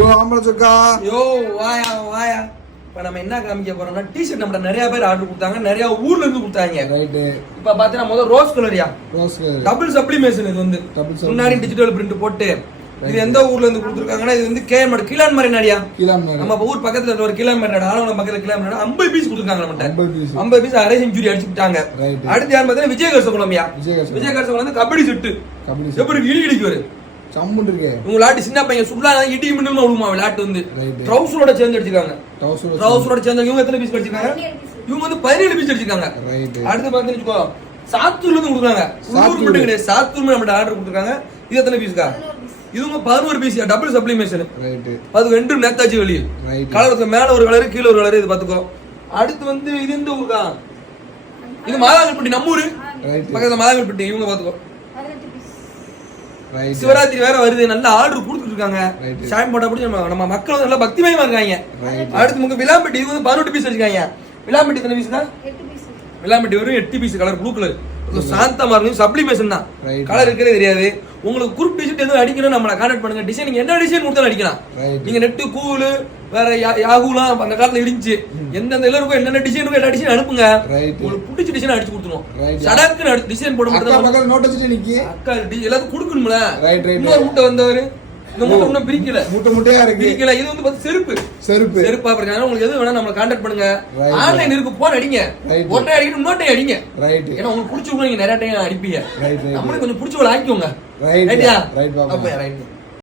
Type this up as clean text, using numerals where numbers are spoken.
வாயா இப்ப நம்ம என்ன காமிக்க போறோம்னா டி-ஷர்ட் நம்ம நிறைய பேர் ஆர்டர் கொடுத்தாங்க, நிறைய ஊர்ல இருந்து கொடுத்தாங்க. இப்ப பாத்தீங்கன்னா முதல்ல ரோஸ் கலரியா டபுள் சப்ளிமேஷன். இது வந்து முன்னாடி டிஜிட்டல் பிரிண்ட் போட்டு இது எந்த ஊர்ல இருந்து கொடுத்துருக்காங்கன்னா இது வந்து கேஎம் கீழான் மாதிரி நாடியா, நம்ம ஊர் பக்கத்துல ஒரு கீழான் மாதிரி நாடு, ஆலவரம் பக்கத்துல கீழான் மாதிரி 50 பீஸ் கொடுத்துருக்காங்க. நம்மகிட்ட 50 பீஸ் அரை செஞ்சுரி அடிச்சுட்டாங்க. அடுத்து யார் பாத்தீங்கன்னா விஜயகர்சகுளம்யா. விஜயகர்சகுளம் வந்து கபடி செட்டு எப்படி இடிக்கு வரும் விளையாட்டு சின்ன பையன் சுல்லா இடி மின்னல் விழுமா விளையாட்டு வந்து ட்ரவுசரோட சேர்ந்து அடிச்சிருக்காங்க. ட்ரவுசரோட சேர்ந்து இவங்க எத்தனை பீஸ் அடிச்சிருக்காங்க? இவங்க வந்து 17 பீஸ் அடிச்சிருக்காங்க. அடுத்து பாத்தீங்கன்னா சாத்தூர்ல இருந்து கொடுக்குறாங்க. உள்ளூர் மட்டும் கிடையாது, சாத்தூர் நம்ம ஆர்டர் கொடுத்துருக்காங்க. இது எத்தனை பீஸ்க்கா? இதுங்க 11 பீஸ் டபுள் சப்ளிமேஷன். அது ரெண்டும் நேத்தாச்சி வெளியில் கலர் மேல ஒரு கலர் கீழே ஒரு கலர். இது பாத்துக்கோ. அடுத்து வந்து இது எந்த ஊருக்கா? இது மாதாங்கல்பட்டி, நம்ம ஊரு பக்கத்துல மாதாங்கல்பட்டி. இவங்க பாத்துக்கோ சிவராத்திரி வேற வருது, நல்ல ஆர்டர் கொடுத்துட்டு இருக்காங்க. ஷாம் போட்டா கூட நம்ம மக்கள் வந்து நல்லா பக்திமயமா இருக்காங்க. அடுத்து முக விளாம்பட்டி. இது வந்து 18 பீஸ் வச்சிருக்காங்க. விளாம்பட்டி எத்தனை பீஸ் தான்? விளாம்பட்டி வரும் 8 பீஸ். கலர் ப்ளூ கலர் சாந்தமா இருக்கும். சப்ளிமேஷன் தான், கலர் இருக்கிறது தெரியாது. உங்களுக்கு குரூப் டிஷர்ட் எதுவும் அடிக்கணும் நம்மளை கான்டாக்ட் பண்ணுங்க. டிசைன் நீங்க என்ன டிசைன் கொடுத்தாலும் அடிக்கலாம். நீங்க நெட்டு கூலு வேற யாகுலாம் அந்த காலத்துல இருந்துச்சு. எந்தெந்த இருக்கோ என்னென்ன டிசைன் இருக்கோ எல்லா டிசைன் அனுப்புங்க. உங்களுக்கு பிடிச்ச டிசைன் அடிச்சு கொடுத்துருவோம். சடக்குன்னு டிசைன் போட மாட்டோம். அக்கா எல்லாத்துக்கும் கொடுக்கணும்ல. இன்னொரு முட்டை வந்தவரு இந்த மூட்டை இன்னும் பிரிக்கல, முட்டையா இருக்கு பிரிக்கல. இது வந்து செருப்பு செருப்பா இருக்காங்க. உங்களுக்கு எது வேணா நம்மளை கான்டாக்ட் பண்ணுங்க. ஆன்லைன் இருக்கு, போன் அடிங்க. ஒட்டை அடிக்கணும், இன்னொட்டை அடிங்க. ஏன்னா உங்களுக்கு பிடிச்சவங்க நீங்க நிறைய டைம் அடிப்பீங்க. நம்மளுக்கு கொஞ்சம் பிடிச்சவங்களை ஆக்கிக்கோங்க. ரைட்டியா? அப்ப ரைட்.